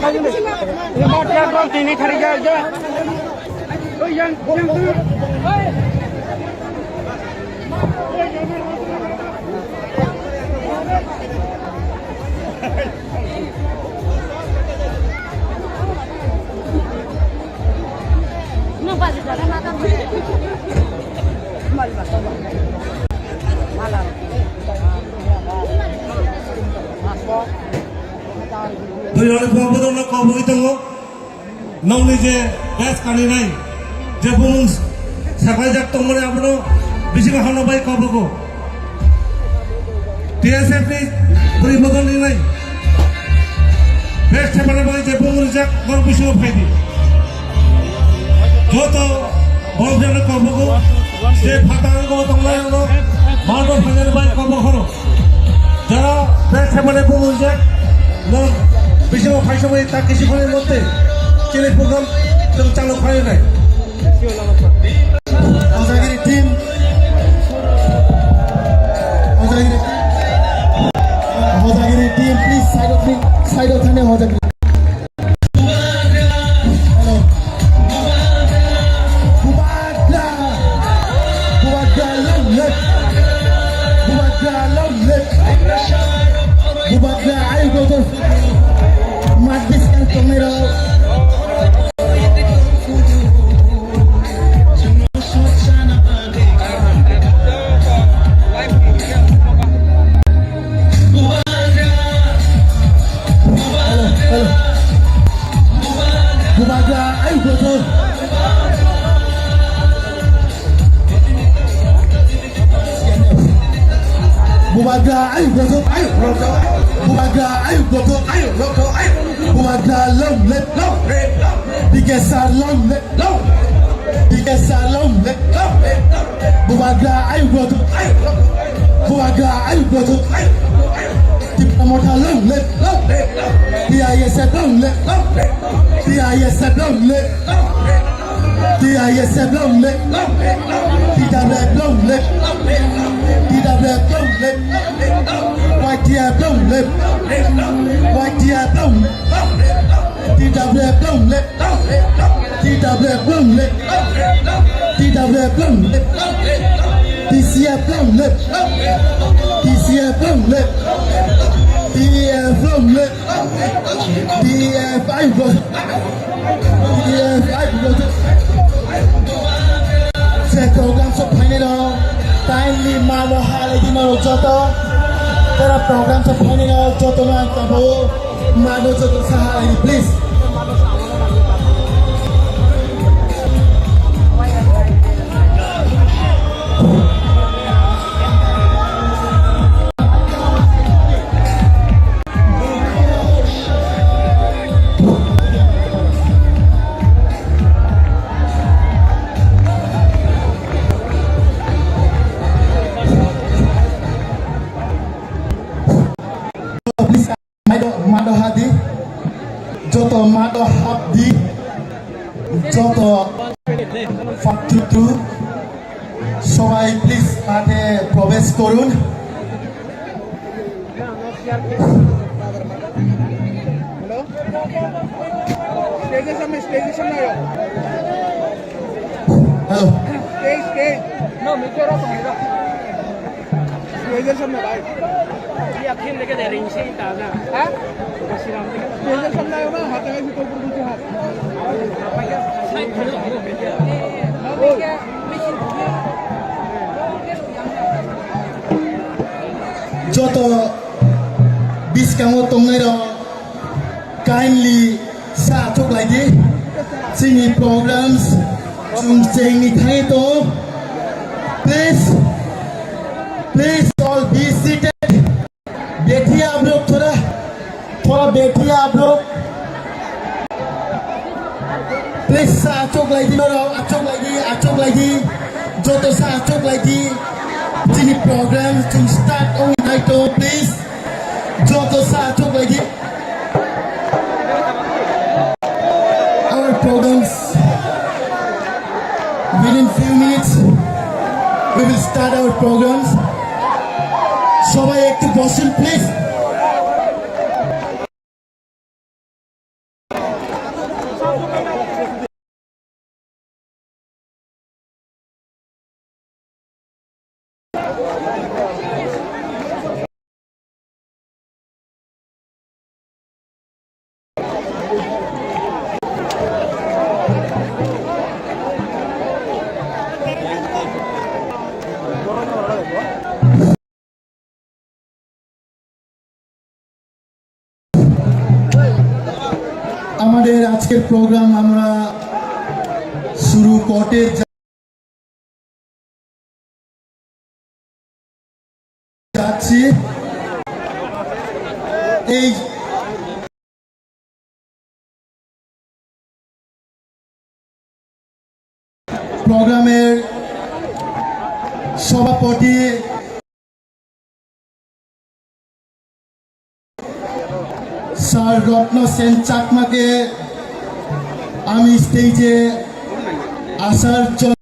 ini cari aja. Oh yang tu. No pasa nada, mata. Tuyul pembunuh nak kau begitu lo, nong ni je best kali ni, je pun sampai jak tong mana apa lo, bisi macam apa kau begitu, TSF ni beri modal ni ni, best sampai apa je pun jak kau bisi apa ini, joto bawah nak kau begitu, je fatah kau tong mana lo, mana fatah ni baik kau begitu, jala best sampai pun jak lo Bisa apa semua tak kisi kau yang monte, ciri program tentang lo kau yang ni. Hozagiri team, Hozagiri team, please side of thane Hozagiri. Bubaga ayo goto ayo roko Bubaga ayo goto ayo roko ayo Bubaga long let long Digesar long let long Digesar long let long Bubaga ayo goto ayo roko Bubaga ayo goto ayo Tipna mota long let long DISF long let long DISF long let long DISF long let long DWF long let DWF long let YTF long let YTF long DWF long let DWF long let DWF long let DCF long let DCF long let DEF long let DEF I vote DEF I vote Set program so final kindly mano hale di mano joto tera program so final joto man tabo mano joto sahai please Mado hadi joto mado habdi joto faktutu সবাই please মাঠে প্রবেশ করুন Stage সামনে আয়ো hello stage no नीचे रहो stage সামনে भाई ये अखिल लेके दे रही है ताजा हैं stage সামনে आयो ना हाथ में ऊपर नीचे हाथ যত bis kamu tongero kindly sa chok lagi sini programs chung cheng ni thai to please all be seated बैठिए आप लोग थोड़ा बैठिए आप लोग please sa chok lagi no achok lagi joto sa achok lagi sini program chung start on night please joto sa achok lagi our programs within few minutes we will start our programs সবাই একটু বসুন please আমাদের আজকের programme আমরা শুরু করতে যাচ্ছি। এই প্রোগ্রামের সভাপতি স্যার রত্ন সেন চাকমাকে আমি স্টেজে আসার জন্য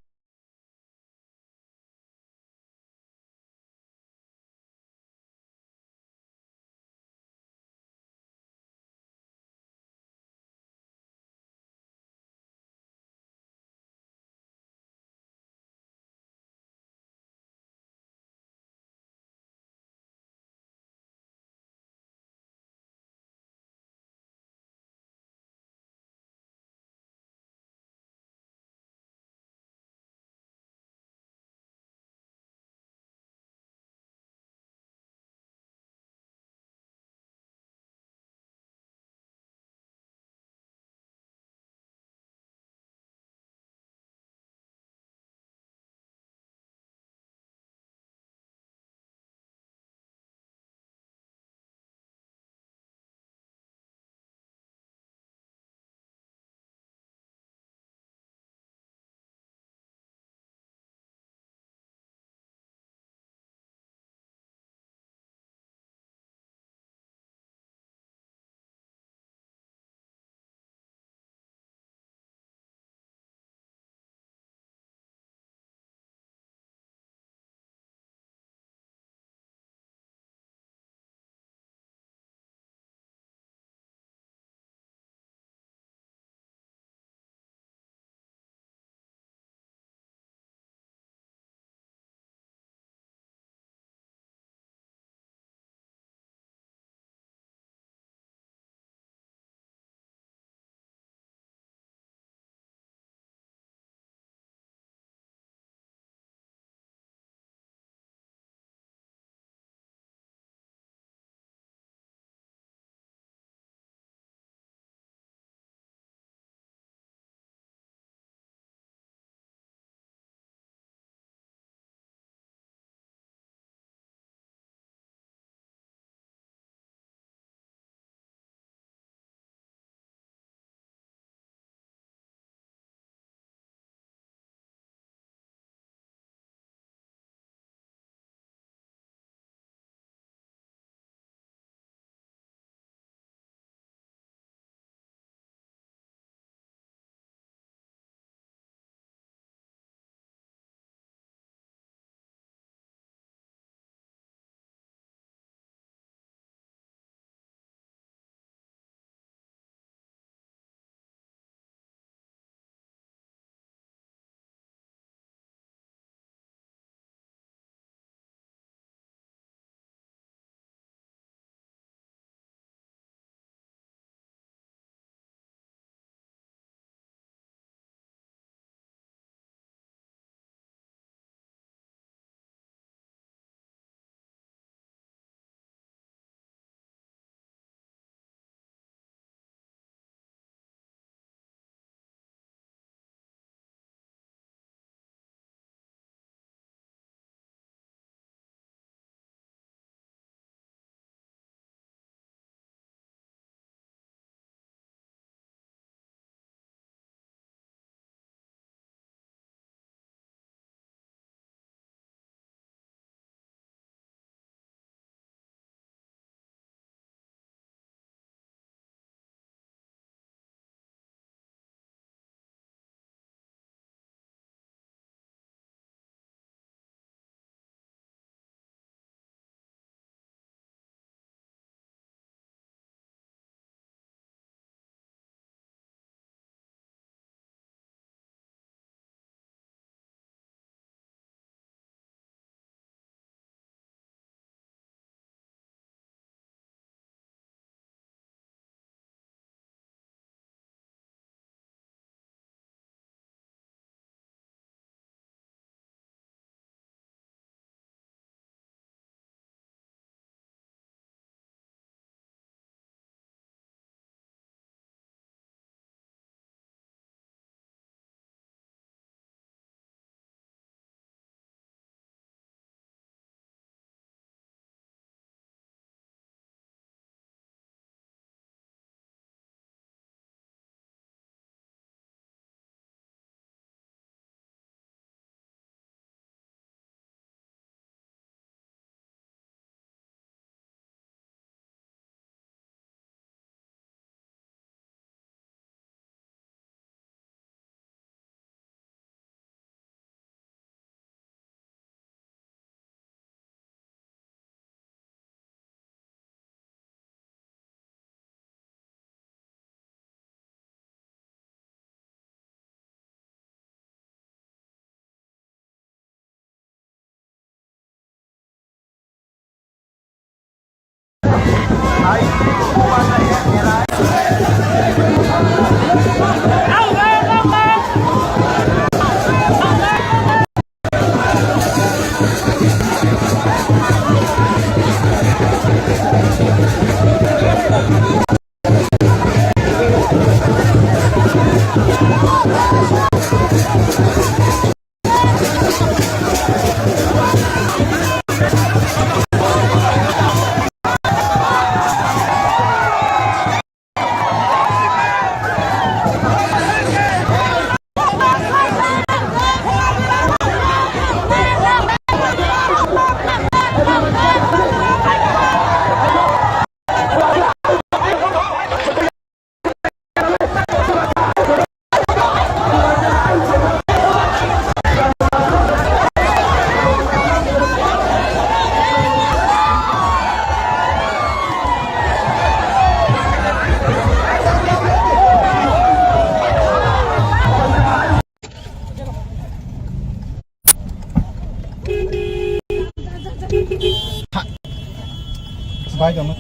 Bike ama.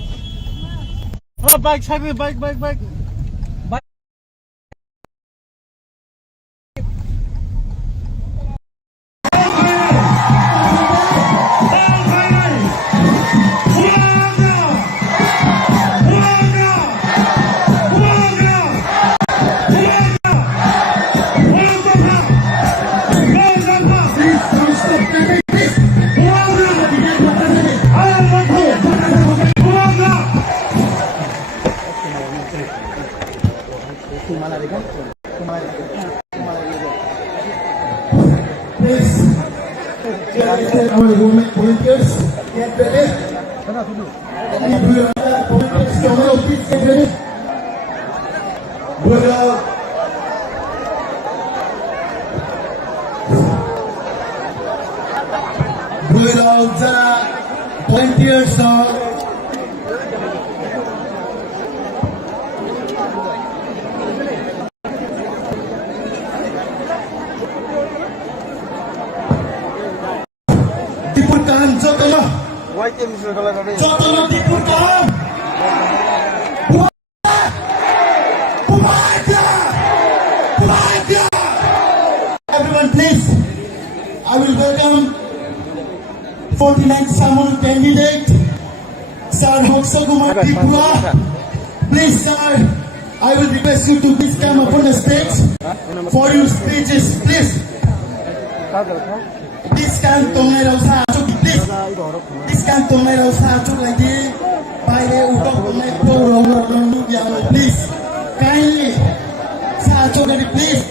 Oh, bike, sabi, bike. Please, our women volunteers, get ready. Any volunteers, please get ready. Volunteers dipurkan jotono dipurkan everyone please, I will welcome 49th Samul candidate Sir Hoksa Kumar Tripura. Please sir, I will request you to please come upon the stage for your speeches, please. Please come to my house, please. Please come to my house, lagi. Pare utok my pro, please. Kindly, satu dari please.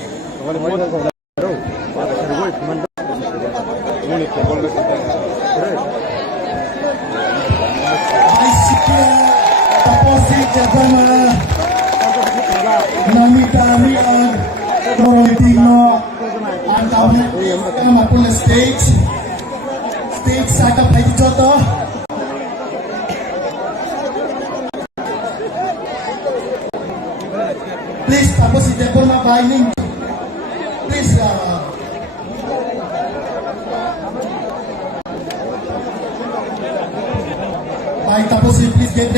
Namita Mian, Rolitino, and come up on the stage. Stage set up like Joto. Please, tapos si Deborah Bailing. Please, tapos si please get ready.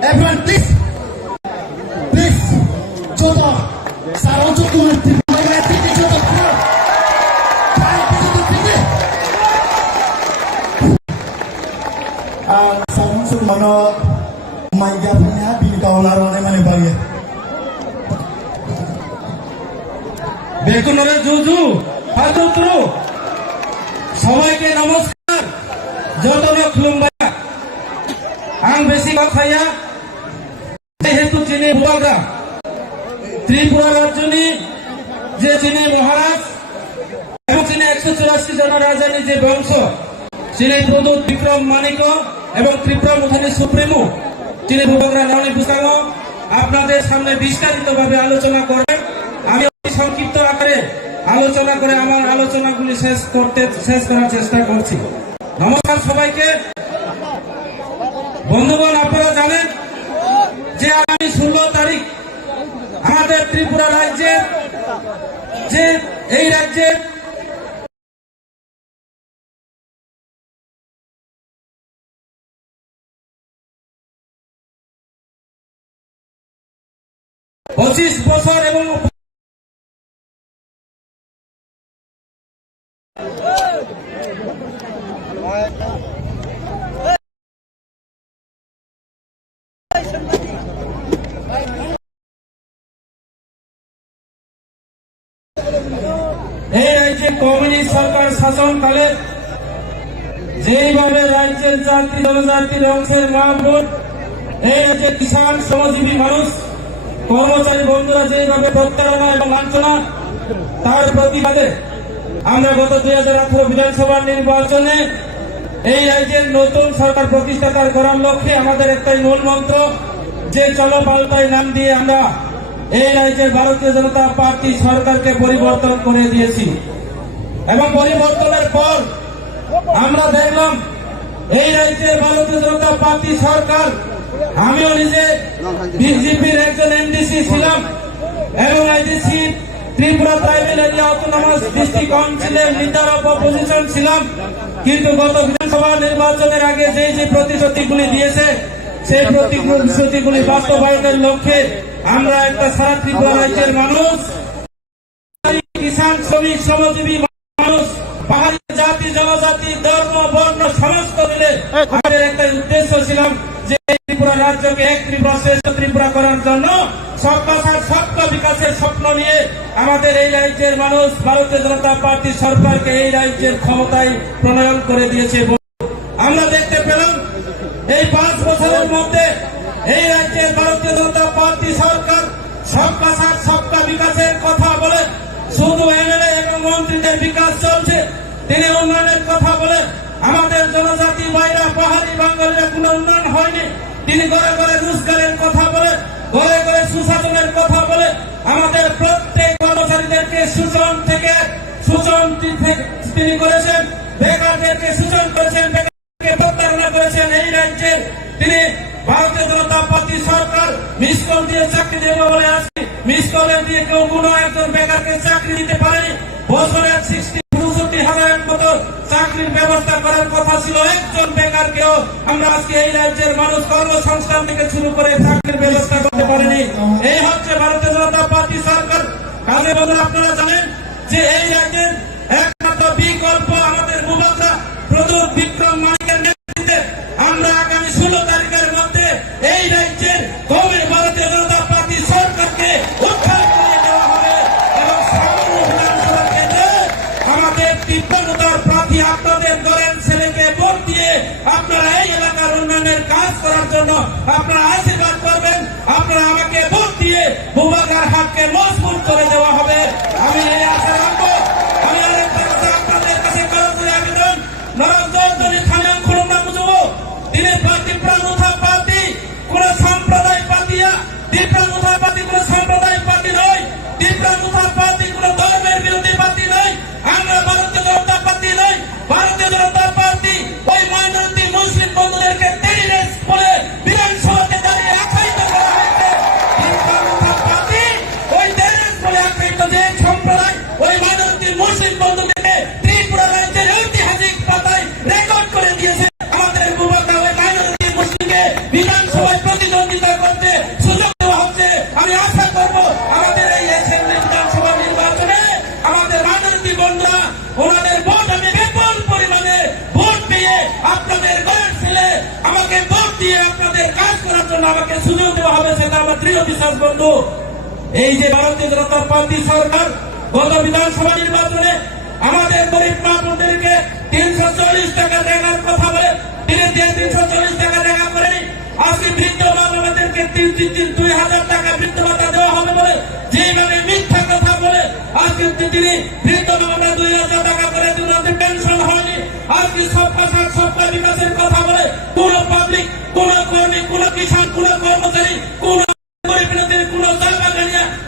Everyone, please, Joto, sarong Joto nanti, mereka tinggi Joto, baik Joto tinggi. Sarong Joto mana, my God punya bini kau larang mana bagi. বেকুনরে জুজু হাতুত্রু সবাইকে নমস্কার যতন খুলুমবা আং বেশি কথাইয়া যেহেতু চিনি ভুয়াগা ত্রিপুরা রাজ্যনি যে চিনি মহারাজ এবং চিনি 184 জন রাজানি যে বংশ চিনি প্রদূত বিক্রম মানিক এবং ত্রিপুরা মুথানি সুপ্রিমো চিনি ভুয়াগা নানি বুসাঙ্গ আপনাদের সামনে বিস্তারিতভাবে আলোচনা করবেন। আমি সংক্ষিপ্ত আকারে আলোচনা করে আমার আলোচনাগুলি শেষ করার চেষ্টা করছি। নমস্কার সবাইকে। বন্ধুগণ, আপনারা জানেন যে আগামী 16 তারিখ আমাদের ত্রিপুরা রাজ্যে রাজ্যের পঁচিশ বছর এবং এই রাজ্যে কমিউনিস্ট সরকার শাসনকালে যেইভাবে রাজ্যের জাতি জনজাতির অংশের মহাভোট এই রাজ্যের কিষাণ শ্রমজীবী মানুষ কর্মচারী বন্ধুরা যেভাবে প্রত্যারণা এবং লাঞ্ছনা তার প্রতিবাদে আমরা গত 2018 বিধানসভা নির্বাচনে এই রাজ্যের নতুন সরকার প্রতিষ্ঠা করার লক্ষ্যে আমাদের একটাই মূল মন্ত্র যে চলো পাল্টাই নাম দিয়ে আমরা এই রাজ্যের ভারতীয় জনতা পার্টি সরকারকে পরিবর্তন করে দিয়েছি এবং পরিবর্তনের পর আমরা দেখলাম এই রাজ্যের ভারতীয় জনতা পার্টি সরকার আমিও নিজে বিজেপির একজন এমডিসি ছিলাম এবং IDC Tripura tribal area autonomous district কাউন্সিলের লিডার অফ অপোজিশন ছিলাম কিন্তু গত বিধানসভা নির্বাচনের আগে যে প্রতিশ্রুতিগুলি দিয়েছে সেই প্রতিশ্রুতিগুলি বাস্তবায়নের লক্ষ্যে আমরা একটা সারা ত্রিপুরা রাজ্যের মানুষ কিষাণ শ্রমিক শ্রমজীবী মানুষ পাহাড়ি জাতি জনজাতি ধর্ম বর্ণ সমস্ত মিলে আমাদের একটা উদ্দেশ্য ছিলাম যে ত্রিপুরা রাজ্যকে এক ত্রিপুরা শ্রেষ্ঠ ত্রিপুরা করার জন্য সবকা সাথ সবকা বিকাশের স্বপ্ন নিয়ে আমাদের এই রাজ্যের মানুষ ভারতীয় জনতা পার্টি সরকারকে এই রাজ্যের ক্ষমতায় প্রণয়ন করে দিয়েছে। আমরা দেখতে পেলাম এই 5 বছরের মধ্যে এই রাজ্যের ভারতীয় জনতা পার্টি সরকার সবকা সাথ সবকা বিকাশের কথা বলে শুধু এমএলএ এবং মন্ত্রীদের বিকাশ চলছে, তিনি উন্নয়নের কথা বলে আমাদের জনজাতি ভাইরা পাহাড়ি বাঙালিরা কোনো উন্নয়ন হয়নি। তিনি ঘরে ঘরে রোজগারের কথা বলে ঘরে ঘরে সুশাসনের কথা বলে আমাদের প্রত্যেক কর্মচারীদেরকে শোষণ তিনি করেছেন, বেকারদেরকে শোষণ করেছেন, বেকারকে প্রতারণা করেছেন। এই রাজ্যের তিনি ভারতীয় জনতা পার্টি সরকার মিস কল দিয়ে চাকরি দেবো বলে আসছে, মিস কলে দিয়ে কেউ কোনো একজন বেকারকে চাকরি দিতে পারেনি। বছরে 65,000 মতো চাকরির ব্যবস্থা করার কথা ছিল, একজন বেকারকেও আমরা আজকে এই রাজ্যের মানুষ কর্মসংস্থান থেকে শুরু করে চাকরির ব্যবস্থা করতে পারেনি। এই হচ্ছে ভারতীয় জনতা পার্টি সরকার। কাজে বন্ধুরা আপনারা জানেন যে এই রাজ্যের একমাত্র বিকল্প আমাদের মুবারক প্রদূর বিক্রম মানিকের নেতৃত্বে আমরা আগামী 16 তারিখের মধ্যে এই রাজ্যের কমিউনিস্ট ভারতীয় জনতা পার্টি সরকারকে উদ্ধার করে দেওয়া হবে এবং সামান্য বিধানসভা কেন্দ্রে আমাদের দিব্যাঙ্গতার প্রার্থী আপনাদের দলের ছেলেকে ভোট দিয়ে আপনারা এই এলাকার উন্নয়নের কাজ করার জন্য আপনারা আশীর্বাদ করবেন। আপনারা আমাকে ভোট দিয়ে মুবারকের হাতকে মজবুত করে দেওয়া হবে, আমি এই আশা রাখবো। আমি আরেকটা কথা আপনাদের কাছে করজোড়ে আবেদন, নরজনী থানা খুলনা বুঝবো দিনের পার্টি প্রাণুথা পার্টি কোন সম্প্রদায় পার্টি, দিপ্রাণুথা পার্টি কোন সম্প্রদায় পার্টি নয়, দিপ্রাণুথা পার্টি কোন ধর্মের বিরোধী পার্টি নয়। আমরা ভারতীয় জনতা পার্টি নয়, ভারতীয় জনতা পার্টি ওই মাইনরিটি মুসলিম বন্ধুদেরকে টেররিস্ট বলে বিধানসভাতে দাঁড়িয়ে আখ্যায়িত করা হয়েছে। দিপ্রাণুথা পার্টি ওই টেররিস্ট বলে আখ্যায়িত যে সম্প্রদায় ওই মাইনরিটি মুসলিম বন্ধুদেরকে ত্রিপুরা রাজ্যের ঐতিহাসিক পাতায় রেকর্ড করে দিয়েছে। আমাদের মুবারক ওই মাইনরিটি মুসলিমকে বিধানসভায় প্রতিদ্বন্দ্বিতা করতে সুযোগ দেওয়া হচ্ছে। আমি আশা করব আমাদের এই অ্যাসেম্বলি বিধানসভা নির্বাচনে আমাদের মাইনরিটি বন্ধুরা ওনাদের ভোট আমি বিপুল পরিমাণে ভোট পেয়ে আপনাদের ঘরের ছেলে আমাকে ভোট দিয়ে আপনাদের কাজ করার জন্য আমাকে সুযোগ দেওয়া হবে, সেটা আমার দৃঢ় বিশ্বাস। বন্ধু, এই যে ভারতীয় জনতা পার্টি সরকার গত বিধানসভা নির্বাচনে আমাদের গরিব মা-বোনদেরকে 340 টাকা দেওয়ার কথা বলে তিনি 340 টাকা দেখা করেনি। আজকে বৃদ্ধ মা-বোনদেরকে 2,000 টাকা বৃদ্ধ ভাতা দেওয়া হবে বলে যেভাবে মিথ্যা কথা বলে আজকে তিনি বৃদ্ধ মা-বোনরা 2,000 টাকা করে দুর্নীতি পেনশন হয়নি। আজকে সবকা সাথ সবকা বিকাশের কথা বলে কোন পাবলিক, কোন কর্মী, কোন কিষাণ, কোন কর্মচারী, কোন কোন জায়গা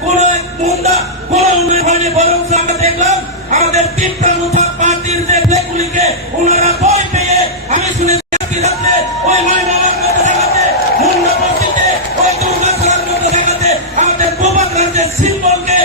কোন মুন্ডা কোন উন্নয়ন হয়নি। বরং আমরা দেখলাম আমাদের দিপ্রাণুথা পার্টির যে ব্লেকগুলিকে ওনারা ভয় পেয়ে আমি শুনেছি রাত্রে ওই মাইনার মধ্যে দেখাতে মুন্ডা বস্তিতে ওই দুর্গাছড়ার মধ্যে দেখাতে আমাদের গোপালগঞ্জের সিম্বলকে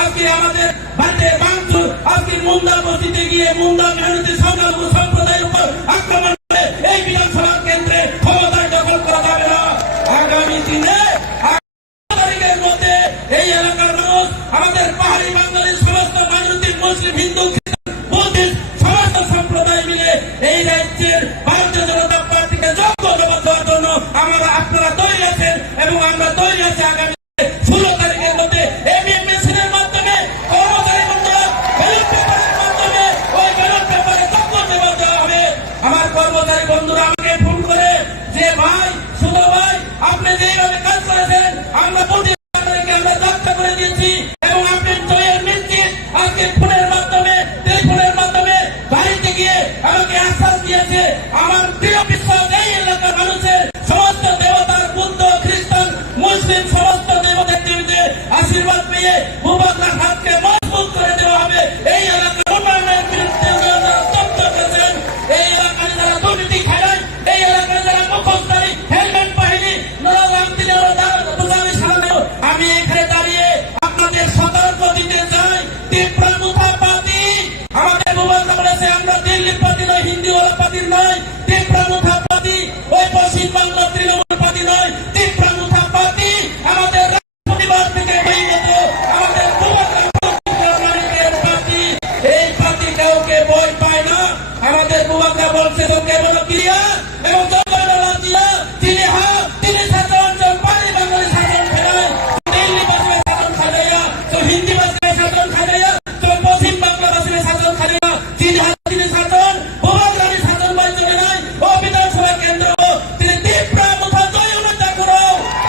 আজকে আমাদের বাড়িতে ভাঙচুর, আজকে মুন্দা বস্তিতে গিয়ে মুন্দা মেহনতি সংখ্যালঘু সম্প্রদায়ের উপর আক্রমণ করে এই বিধানসভা কেন্দ্রে ক্ষমতায় দখল করা যাবে না। আগামী দিনে তারিখের মধ্যে এই এলাকার মানুষ, আমাদের পাহাড়ি বাঙালির সমস্ত মাইনরিটি, মুসলিম, হিন্দু, বুদ্ধিস্ট সমস্ত সম্প্রদায় মিলে এই রাজ্যের ভারতীয় জনতা পার্টিকে যোগ্য জবাব দেওয়ার জন্য আপনারা তৈরি আছেন এবং আমরা তৈরি আছি। আগামী 16 তারিখের মধ্যে এবিএম মেশিনের মাধ্যমে কর্মচারী বন্ধুরা ব্যালট পেপারের মাধ্যমে ওই ব্যালট পেপারে যোগ্য জবাব দেওয়া হবে। আমার কর্মচারী বন্ধুরা আমাকে ফোন করে যে ভাই, সুধা ভাই, আপনি যেভাবে কাজ করেছেন আমরা আমরা যাত্রা করে দিয়েছি এবং আপনি জয়ের নিশ্চিত আজকে ফোনের মাধ্যমে, টেলিফোনের মাধ্যমে বাড়িতে গিয়ে আমাকে আশ্বাস দিয়েছে। আমার প্রিয় বিশ্বাস, এই এলাকার মানুষের সমস্ত দেবতার, বুদ্ধ, খ্রিস্টান, মুসলিম সমস্ত দেবতার দেবীদের আশীর্বাদ পেয়ে মুবারকার হাতকে মজবুত করে দেওয়া হবে। এই এলাকার উন্নয়নের বিরুদ্ধে যারা তথ্য করেছেন, এই এলাকায় যারা দুর্নীতি খেলায়, এই এলাকায় যারা মুখোশধারী হেলমেট বাহিনী আমি এখানে দাঁড়িয়ে আপনাদের সতর্ক দিতে চাই। তীব্র মুথাপাতি আমাদের মুবারক বলেছে আমরা দিল্লি পাতি নয়, হিন্দিওয়ালা পাতি নয়, তীব্র মুথাপাতি ওই পশ্চিম বাংলা তৃণমূল পাতি নয়, তীব্র মুথাপাতি আমাদের পরিবার থেকে বহির্গত আমাদের মুবারকের পাতি। এই পাতি কাউকে ভয় পায় না। আমাদের মুবারক বলছে তো কেবল ক্রিয়া এবং তিনি তিনি শাসন পাহাড়ি বাঙালি শাসন ফেরায়, দিল্লি বাসীর শাসন খাজাইয়া, তো হিন্দি বাসীর শাসন খাজাইয়া, তো পশ্চিম বাংলা বাসীর শাসন খাজাইয়া, তিনি শাসন মুবারক শাসন বাড়ি চলে নয়। ও বিধানসভা কেন্দ্র তিনি তীব্র মুথা জয় উন্নতা করো,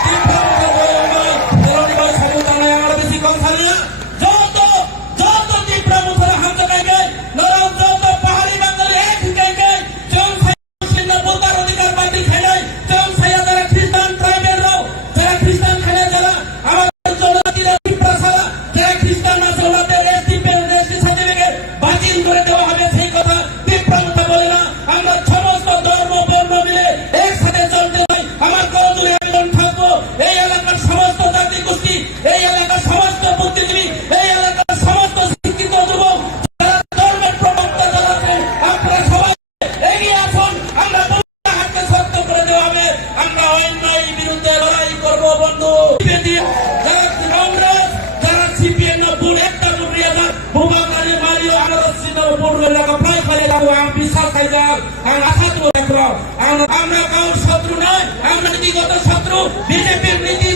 তীব্র মুথা জয় উন্নয় স্বাধীনতা নয়। আমরা বেশি কথা না, যত যত তীব্র মুথারা হাত গাইবে নরম, যত পাহাড়ি বাঙালি এক গাইবে, জন মুসলিমরা বোতার অধিকার বাতিল খাইলে, জন সাইয়া যারা খ্রিস্টান ট্রাইবেলরাও, যারা খ্রিস্টান খাইলে, যারা আমাদের জনজাতিরা পিঁপড়াশালা, যারা খ্রিস্টান না জনজাতির রেজিস্ট্রি সার্টিফিকেট বাতিল করে দেওয়া হবে। সেই কথা তীব্র মুথা বলে না। আমরা সমস্ত ধর্ম বর্ণ মিলে একসাথে চলতে হয়। আমার করজুড়ে একজন থাকবো। এই এলাকার সমস্ত জাতি গোষ্ঠী, এই এলাকার সমস্ত বুদ্ধিজীবী, এই এলাকার সমস্ত শিক্ষিত যুবক, যারা ধর্মের প্রবক্তা যারা আছেন, আপনারা সবাই এগিয়ে আসুন। আমরা হাতকে শক্ত করে দেওয়া হবে। আমরা অন্যায় বিরুদ্ধে লড়াই করবো বন্ধু। যারা কংগ্রেস, যারা সিপিএম না ভুল একটা জুড়িয়ে যান ভূমাকারী মারিও আমরা পূর্ণ এলাকা প্রায় ফেলে যাবো। আমি বিশ্বাস খাই যাক, আমি আশা তো দেখলাম আমরা কারোর শত্রু নয়, আমরা নীতিগত শত্রু। বিজেপির নীতি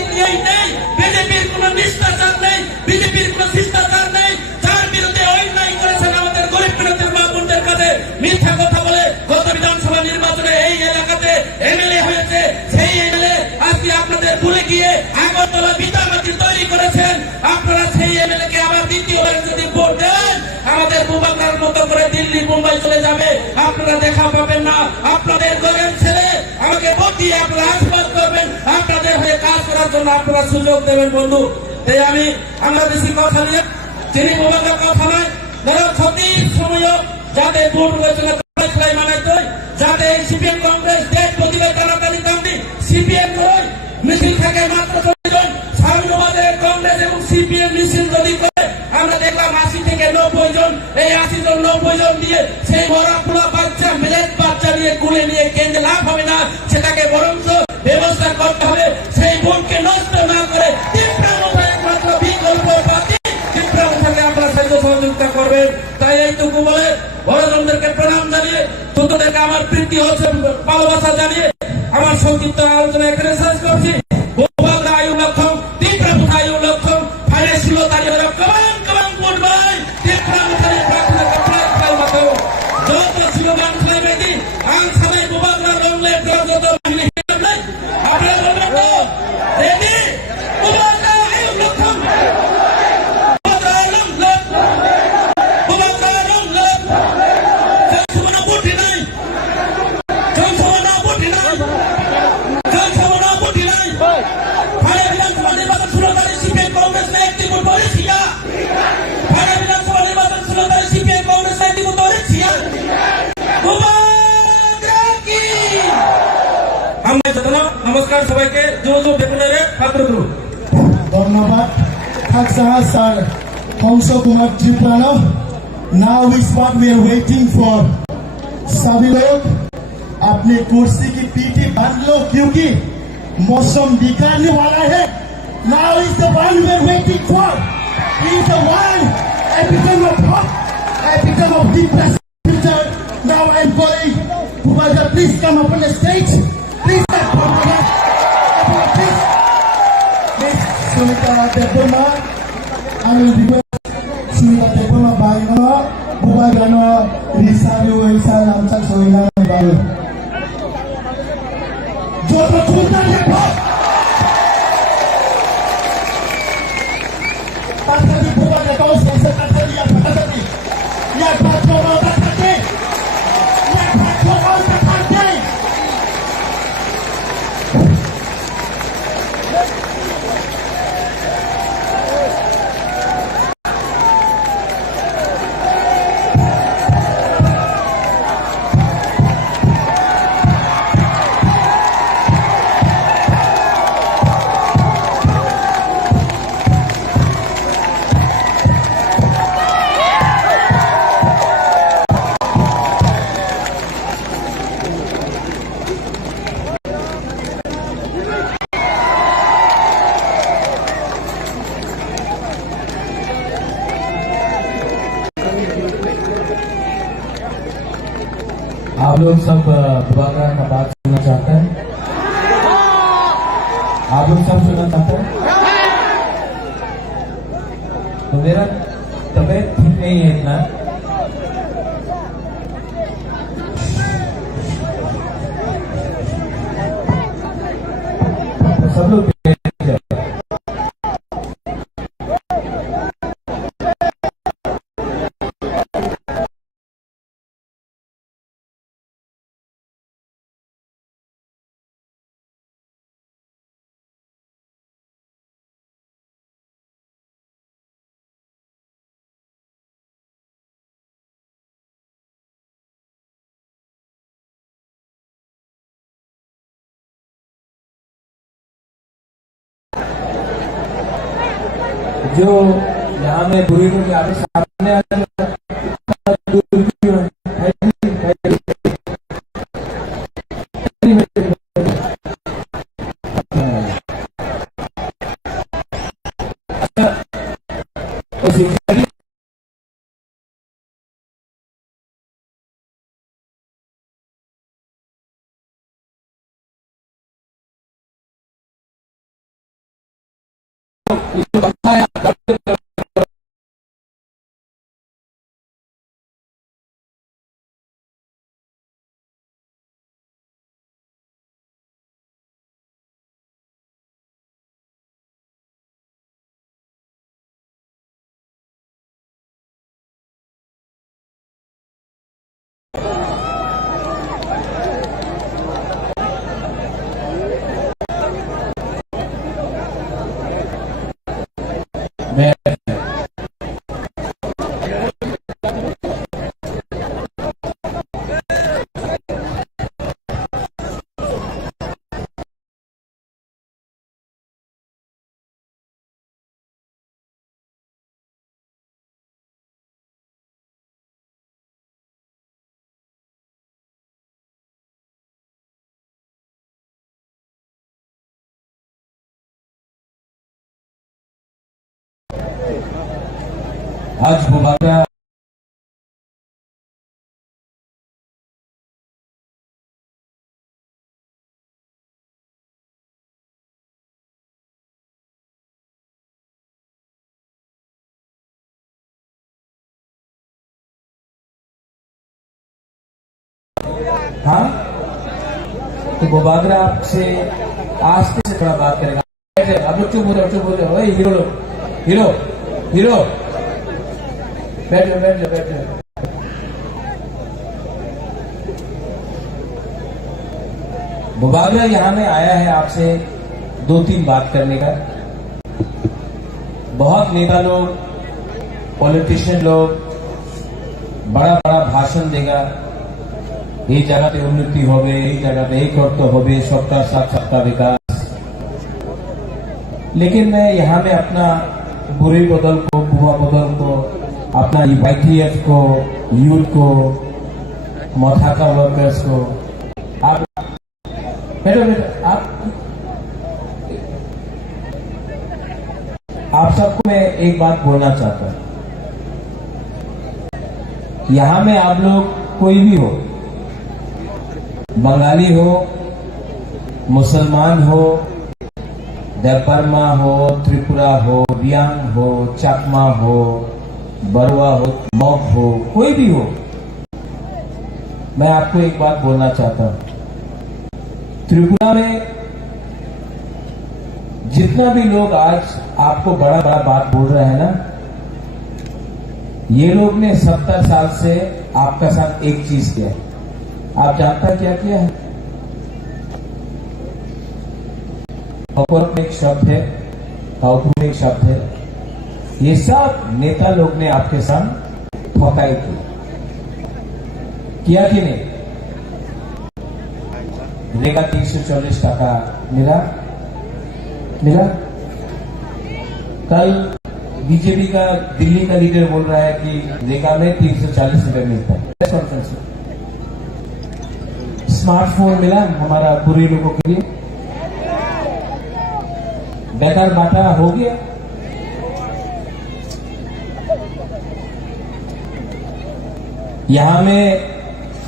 নেই, বিজেপির কোন নিষ্ঠাচার নেই, বিজেপির কোন শিষ্টাচার নেই। যার বিরুদ্ধে অন্যায় করেছেন আমাদের গরিব বিরোধীর মা বোনদের কাছে মিথ্যা কথা বলে গত বিধানসভা নির্বাচনে এই এলাকাতে এমএলএ হয়েছে, সেই এমএলএ আজকে আপনাদের ভুলে গিয়ে আগরতলা বিতামাটি তৈরি করেছেন। আপনারা সেই এমএলএ কে আবার দ্বিতীয়বার যদি ভোট দেন, আমাদের মুবারকের মতো করে দিল্লি মুম্বাই চলে যাবে, আপনারা দেখা পাবেন না। আপনাদের গরিব ছেলে আমাকে ভোট দিয়ে আপনারা আশীর্বাদ করবেন, আপনাদের হয়ে কাজ করার জন্য আপনারা সুযোগ দেবেন বন্ধু। তাই আমরা বেশি কথা নিয়ে যিনি মুবারকের কথা নয়, যারা সঠিক সময় যাতে ভোট হয়েছিল মানাইতে, যাতে সিপিএম কংগ্রেস দেশ প্রতিবাদ টানাটানি কান্দি সিপিএম নয়, মিছিল থাকে মাত্র 40 জন। সামনাবাদের কংগ্রেস এবং সিপিএম মিছিল যদি করে আমরা দেখলাম 80 থেকে 90 জন, এই 80 জন 90 জন দিয়ে সেই মরা পোড়া বাচ্চা, মেলেট বাচ্চা নিয়ে কুলে নিয়ে কেন্দ্রে লাভ হবে না। সেটাকে বরঞ্চ ব্যবস্থা করতে হবে, সেই ভোটকে নষ্ট না করে একমাত্র বিকল্প পার্টি তীব্রতাকে আপনারা সাহায্য সহযোগিতা করবেন। তাই এইটুকু বলে বড়জনদেরকে প্রণাম জানিয়ে, ছোটদেরকে আমার প্রীতি হচ্ছে ভালোবাসা জানিয়ে আমার সংক্ষিপ্ত আলোচনা এখানে শেষ করছি। আয়ু লক্ষণ, তীব্র আয়ু লক্ষণ, ফাইলে ছিল দাঁড়িয়ে কমান করবেন তীব্র মতো যত স্লোগান খাইবে কি আং সবাই মুবারক রংলে যত বাহিনী আপনারা বলবেন তো রেডি মুবারক আয়ু লক্ষণ নমস্কার সবাইকে। জো জো বেগুনের ছাত্র গ্রুপ ধন্যবাদ। Kongso Kumar Triprano. Now is what we are waiting for. सभी लोग अपने कुर्सी की पीठी बांध लो क्योंकि मौसम बिगड़ने वाला है. Now is the one we are waiting for. He is the one. Epitome of hope. Epitome of deep future. Now I'm calling Bhubagar, please come up on the stage. Please come Bhubagar. Please. Miss Sunita Deboma. I will request Sunita Deboma Bagano. Bubagano Risalu Elsa Lamsak Soina Baru. Jodoh Sultan Depok. Pasal Bubagar kau selesai tadi yang tadi. Yang pacoran tadi. Yang pacoran tadi. आप लोग सब बुबागर का बात सुनना चाहते हैं? आप लोग सब सुनना चाहते हैं? तो मेरा तबीयत ठीक नहीं है इतना. तो सब लोग जो यहाँ में बुरी को आगे सामने आ आज बुबागर हाँ तो बुबागर आपसे आस्ते से थोड़ा बात करेगा. अब लोग चुप हो जाओ, चुप हो जाओ. हीरो हीरो हीरो बैठ जाओ, बैठ जाओ, बैठ जाओ. बुबागर यहाँ में आया है आपसे 2-3 बात करने का. बहुत नेता लोग, पॉलिटिशियन लोग बड़ा बड़ा भाषण देगा. এই জায়গাতে উন্নতি হবে, এই জায়গাতে এই করতে হবে, सबका साथ सबका विकास. लेकिन मैं यहाँ में अपना बुरी बदल को, बुआ बदल को, अपना YTF को, यूथ को, मथाका वर्कर्स को, आप आप सबको मैं एक बात बोलना चाहता हूं। यहां में आप लोग कोई भी हो, बंगाली हो, मुसलमान हो, देवबर्मा हो, त्रिपुरा हो, रियांग हो, चकमा हो, बरुआ हो, मौक हो, कोई भी हो, मैं आपको एक बात बोलना चाहता हूं। त्रिपुरा में जितना भी लोग आज आपको बड़ा बड़ा बात बोल रहे हैं ना, ये लोग ने 70 साल से आपका साथ एक चीज किया है। आप जानता क्या किया है? काउपुर में एक शब्द है, काउपुर में एक शब्द है, ये सब नेता लोग ने आपके साथ ठकाई की, किया कि नहीं? रेगा 340 टका मिला। कल बीजेपी का दिल्ली का लीडर बोल रहा है कि रेगा में 340 रुपए मिलता है। प्रेस कॉन्फ्रेंस में स्मार्टफोन मिला हमारा बुरे लोगों के लिए, बेकार बांटा हो गया। यहां में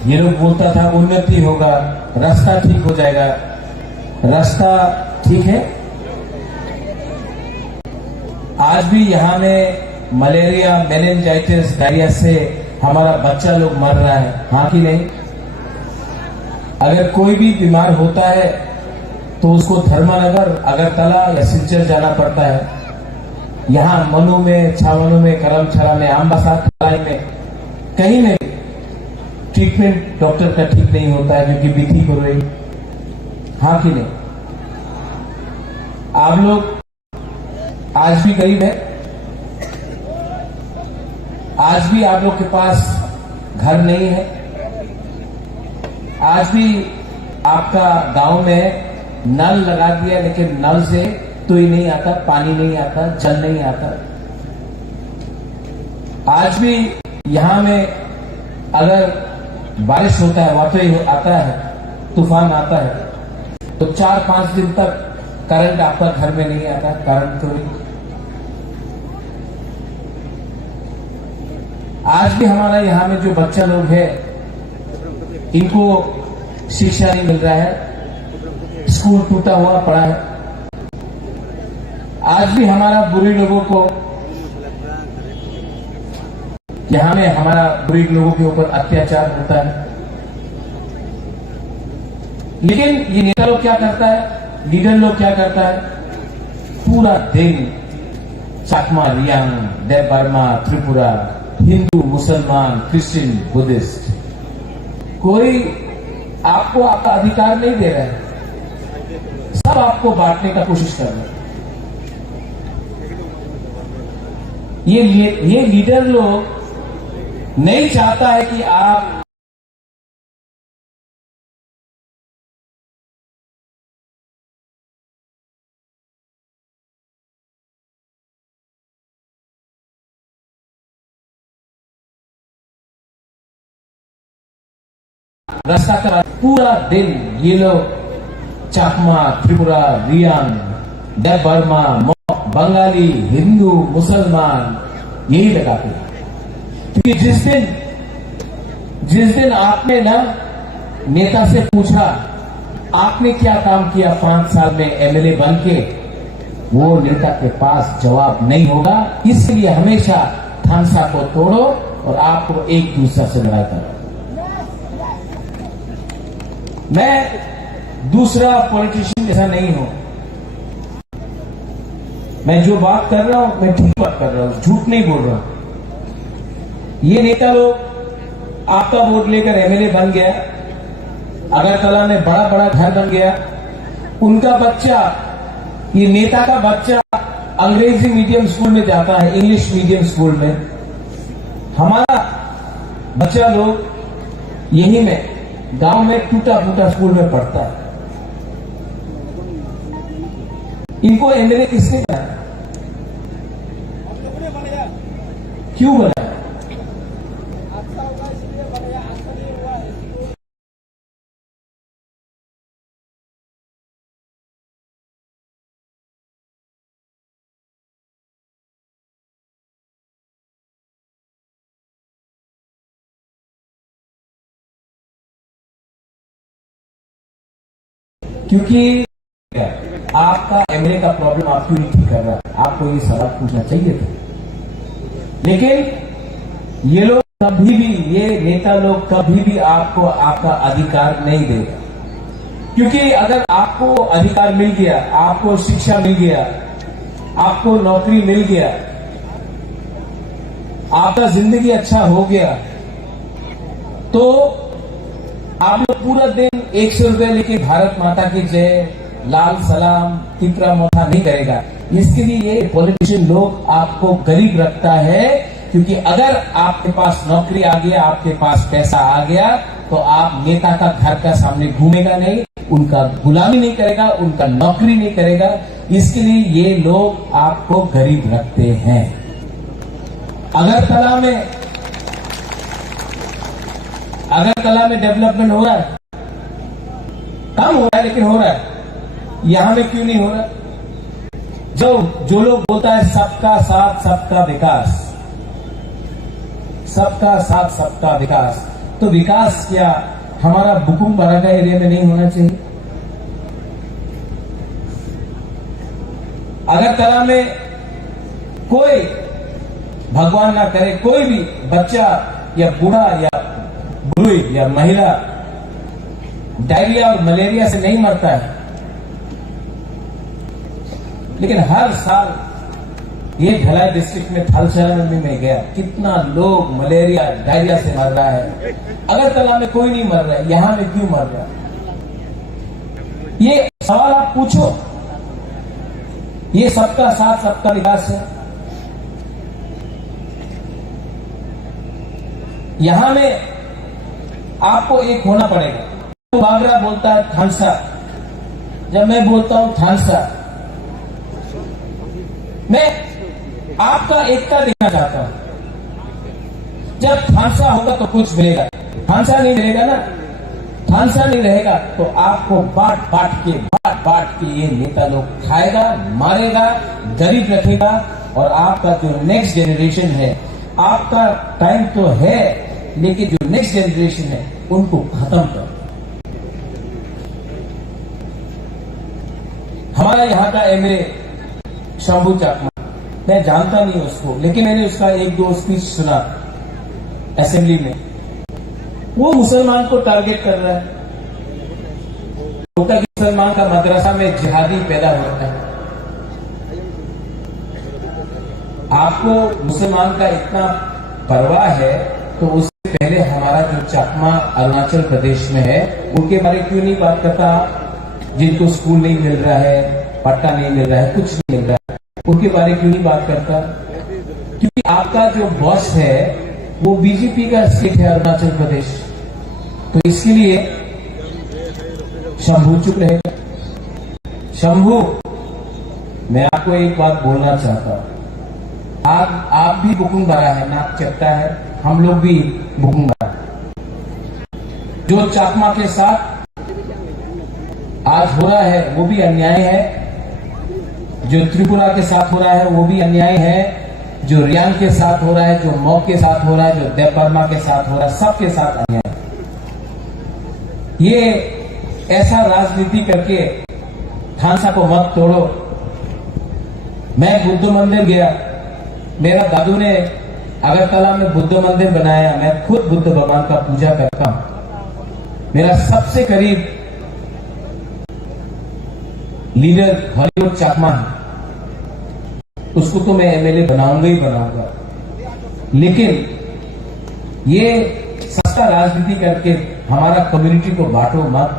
ये लोग बोलता था उन्नति होगा, रास्ता ठीक हो जाएगा। रास्ता ठीक है? आज भी यहां में मलेरिया, मेनिंजाइटिस, डायरिया से हमारा बच्चा लोग मर रहा है, हाँ कि नहीं? अगर कोई भी बीमार होता है तो उसको धर्मनगर, अगरतला या सिलचर जाना पड़ता है। यहां मनु में, छावनु में, करमछला में, आम्बासार में, कहीं में ट्रीटमेंट डॉक्टर का ठीक नहीं होता है क्योंकि बिथी हो रही, हाँ कि नहीं? आप लोग आज भी गरीब है, आज भी आप लोग के पास घर नहीं है, आज भी आपका गांव में नल लगा दिया लेकिन नल से तो ही नहीं आता, पानी नहीं आता, जल नहीं आता। आज भी यहां में अगर बारिश होता है, वाकई आता है, तूफान आता है, तो 4-5 दिन तक करंट आपका घर में नहीं आता, करंट चोरी। आज भी हमारा यहां में जो बच्चा लोग है, इनको शिक्षा नहीं मिल रहा है, स्कूल टूटा हुआ पड़ा है। आज भी हमारा बुरी लोगों को, यहां में हमारा बुरी लोगों के ऊपर अत्याचार होता है। लेकिन ये नेता लोग क्या करता है, लीडर लोग क्या करता है, पूरा दिन चकमा, रियांग, देवबर्मा, त्रिपुरा, हिंदू, मुसलमान, क्रिश्चियन, बुद्धिस्ट, कोई आपको आपका अधिकार नहीं दे रहा है, सब आपको बांटने का कोशिश कर रहे हैं। ये लीडर लोग नहीं चाहता है कि आप रास्ता करा। पूरा दिन ये लोग चकमा, त्रिपुरा, रियांग, देवबर्मा, बंगाली, हिंदू, मुसलमान यही लगाते हैं। क्योंकि जिस दिन आपने ना नेता से पूछा आपने क्या काम किया 5 साल में एमएलए बन के, वो नेता के पास जवाब नहीं होगा। इसलिए हमेशा थानसा को तोड़ो और आपको एक दूसरे से लड़ाई करो। मैं दूसरा पॉलिटिशियन जैसा नहीं हूं। मैं जो बात कर रहा हूं मैं ठीक बात कर रहा हूं, झूठ नहीं बोल रहा हूं। ये नेता लोग आपका वोट लेकर एमएलए बन गया, अगरतला में बड़ा बड़ा घर बन गया, उनका बच्चा, ये नेता का बच्चा अंग्रेजी मीडियम स्कूल में जाता है, इंग्लिश मीडियम स्कूल में। हमारा बच्चा लोग यही में गांव में टूटा फूटा स्कूल में पढ़ता है। इनको एमएलए किसने बनाया? क्यों बनाया? क्योंकि आपका एमएलए का प्रॉब्लम आप क्यों नहीं ठीक कर रहा? आपको ये सवाल पूछना चाहिए था। लेकिन ये लोग कभी भी, ये नेता लोग कभी भी आपको आपका अधिकार नहीं देगा। क्योंकि अगर आपको अधिकार मिल गया, आपको शिक्षा मिल गया, आपको नौकरी मिल गया, आपका जिंदगी अच्छा हो गया, तो आप लोग पूरा दिन 100 रुपए लेके भारत माता की जय, लाल सलाम, तितरा मोथा नहीं करेगा। इसके लिए ये पॉलिटिशियन लोग आपको गरीब रखता है। क्योंकि अगर आपके पास नौकरी आ गया, आपके पास पैसा आ गया, तो आप नेता का घर का सामने घूमेगा नहीं, उनका गुलामी नहीं करेगा, उनका नौकरी नहीं करेगा। इसके लिए ये लोग आपको गरीब रखते हैं। अगरतला में डेवलपमेंट हो रहा है, काम हो रहा है, लेकिन हो रहा है। यहां में क्यों नहीं हो रहा? जो लोग बोलता है सबका साथ सबका विकास, सबका साथ सबका विकास, तो विकास क्या हमारा बुकुम बारागा एरिया में नहीं होना चाहिए? अगरतला में कोई, भगवान ना करे, कोई भी बच्चा या बूढ़ा या बुढ़ी या महिला डायरिया और मलेरिया से नहीं मरता है। लेकिन हर साल ये ढलाई डिस्ट्रिक्ट में थलसेना में गया, कितना लोग मलेरिया डायरिया से मर रहा है। अगरतला में कोई नहीं मर रहा है, यहां में क्यों मर रहा है? ये सवाल आप पूछो। ये सबका साथ सबका विकास है। यहां में आपको एक होना पड़ेगा। तो बागरा बोलता है थानसा, जब मैं बोलता हूं थानसा, मैं आपका एकता देखना चाहता हूं। जब थानसा होगा तो कुछ मिलेगा, थानसा नहीं मिलेगा ना, थानसा नहीं रहेगा तो आपको बांट बांट के ये नेता लोग खाएगा, मारेगा, गरीब रखेगा। और आपका जो नेक्स्ट जनरेशन है, आपका टाइम तो है, लेकिन जो नेक्स्ट जनरेशन है उनको खत्म कर। हमारा यहां का एमएलए शंभू चाकमा, मैं जानता नहीं उसको, लेकिन मैंने उसका 1-2 स्पीच सुना असेंबली में। वो मुसलमान को टारगेट कर रहा है। होता कि मुसलमान का मदरसा में जिहादी पैदा होता है। आपको मुसलमान का इतना परवाह है, तो उससे पहले हमारा जो चकमा अरुणाचल प्रदेश में है, उनके बारे क्यों नहीं बात करता? जिनको स्कूल नहीं मिल रहा है, पट्टा नहीं मिल रहा है, कुछ नहीं मिल रहा है, उनके बारे क्यों नहीं बात करता? क्योंकि आपका जो बॉस है वो बीजेपी का स्टेट है अरुणाचल प्रदेश, तो इसके लिए शंभू चुप रहेगा। शंभू, मैं आपको एक बात बोलना चाहता हूं। आप भी बुकुम भरा है, नाक चपटा है, हम लोग भी बुकुम भरा है। जो चाकमा के साथ आज हो रहा है वो भी अन्याय है, जो त्रिपुरा के साथ हो रहा है वो भी अन्याय है, जो रियांग के साथ हो रहा है, जो मौ के साथ हो रहा है, जो देवबर्मा के साथ हो रहा है, सबके साथ अन्याय। ये ऐसा राजनीति करके थानसा को मत तोड़ो। मैं बुद्ध मंदिर गया, मेरा दादू ने अगरतला में बुद्ध मंदिर बनाया, मैं खुद बुद्ध भगवान का पूजा करता हूं। मेरा सबसे करीब लीडर हॉलीवुड चाकमा है, उसको तो मैं एमएलए बनाऊंगा ही बनाऊंगा। लेकिन ये सस्ता राजनीति करके हमारा कम्युनिटी को बांटो मत।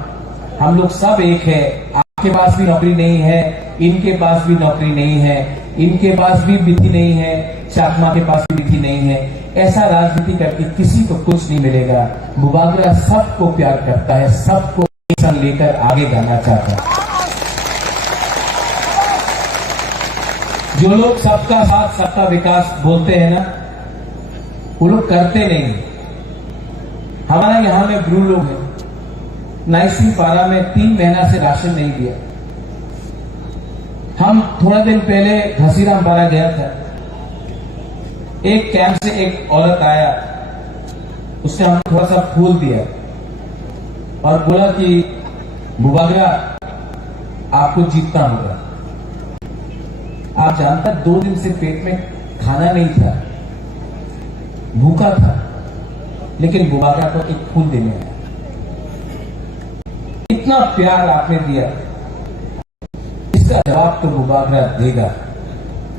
हम लोग सब एक है। आपके पास भी नौकरी नहीं है, इनके पास भी नौकरी नहीं है, इनके पास भी विधि नहीं है, चाकमा के पास भी विधि नहीं है। ऐसा राजनीति करके किसी को कुछ नहीं मिलेगा। बुबागरा सबको प्यार करता है, सबको मिशन लेकर आगे जाना चाहता है। जो लोग सबका साथ सबका विकास बोलते हैं ना, वो लोग करते नहीं। हमारा यहां में ब्रू लोग हैं, नाइसिंग पारा में 3 महीना से राशन नहीं दिया। हम थोड़ा दिन पहले घसीराम पारा गया था, एक कैंप से एक औरत आया, उसने हमें थोड़ा सा फूल दिया और बोला कि बुबागरा आपको जीतना होगा। आप जानता 2 दिन से पेट में खाना नहीं था, भूखा था, लेकिन बुबागरा को एक फूल देने आया। इतना प्यार आपने दिया, इसका जवाब तो बुबागरा देगा।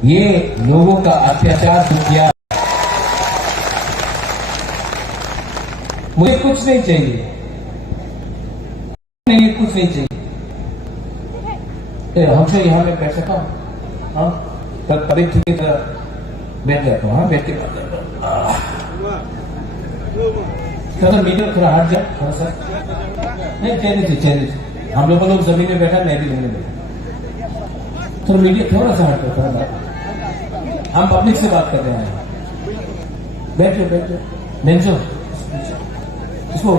ये लोगों का अत्याचार जो किया, मुझे कुछ नहीं चाहिए, नहीं कुछ नहीं चाहिए। हमसे यहां में बैठ सकता हूं, हाँ कभी ठीक है बैठ जाता हूँ, हाँ बैठ के बात करता हूँ। थोड़ा मीडियम थोड़ा हट जाए, थोड़ा सा नहीं चेंज। हम लोग जमीन में बैठा, मैं भी जमीन में बैठा, थोड़ा मीडियम थोड़ा सा हट जाए, थोड़ा हम पब्लिक से बात कर रहे हैं। बैठो बेंचो इसको,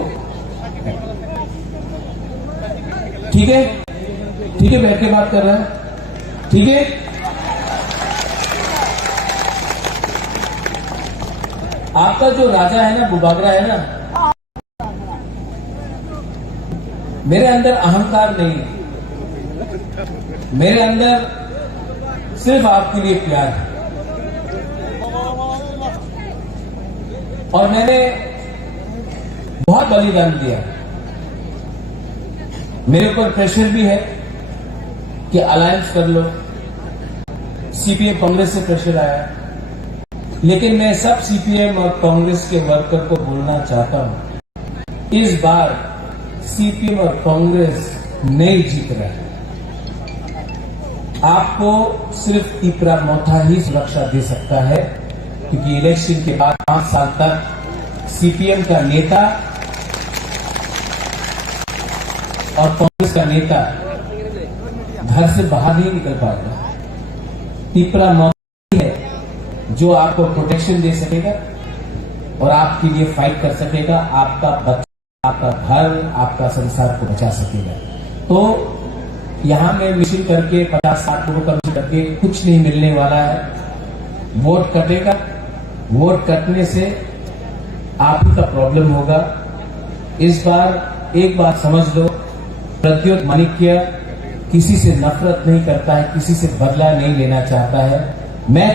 ठीक है बैठ के बात कर रहे हैं, ठीक है। आपका जो राजा है ना, बुबागरा है ना, मेरे अंदर अहंकार नहीं है, मेरे अंदर सिर्फ आपके लिए प्यार है। और मैंने बहुत बलिदान दिया। मेरे ऊपर प्रेशर भी है कि अलायंस कर लो, सीपीएम कांग्रेस से प्रेशर आया, लेकिन मैं सब सीपीएम और कांग्रेस के वर्कर को बोलना चाहता हूं, इस बार सीपीएम और कांग्रेस नहीं जीत रहा है। आपको सिर्फ तिपरा मोथा ही सुरक्षा दे सकता है, क्योंकि इलेक्शन के बाद 5 साल तक सीपीएम का नेता और कांग्रेस का नेता घर से बाहर नहीं निकल पाएगा। तिपरा मोथा है जो आपको प्रोटेक्शन दे सकेगा और आपके लिए फाइट कर सकेगा, आपका बच्चा, आपका घर, आपका संसार को बचा सकेगा। तो यहां में मिशन करके 50-60 लोगों का मिशन करके कुछ नहीं मिलने वाला है। वोट कटेगा, वोट कटने से आप ही का प्रॉब्लम होगा। इस बार एक बात समझ लो, प्रद्योत माणिक्य किसी से नफरत नहीं करता है, किसी से बदला नहीं लेना चाहता है। मैं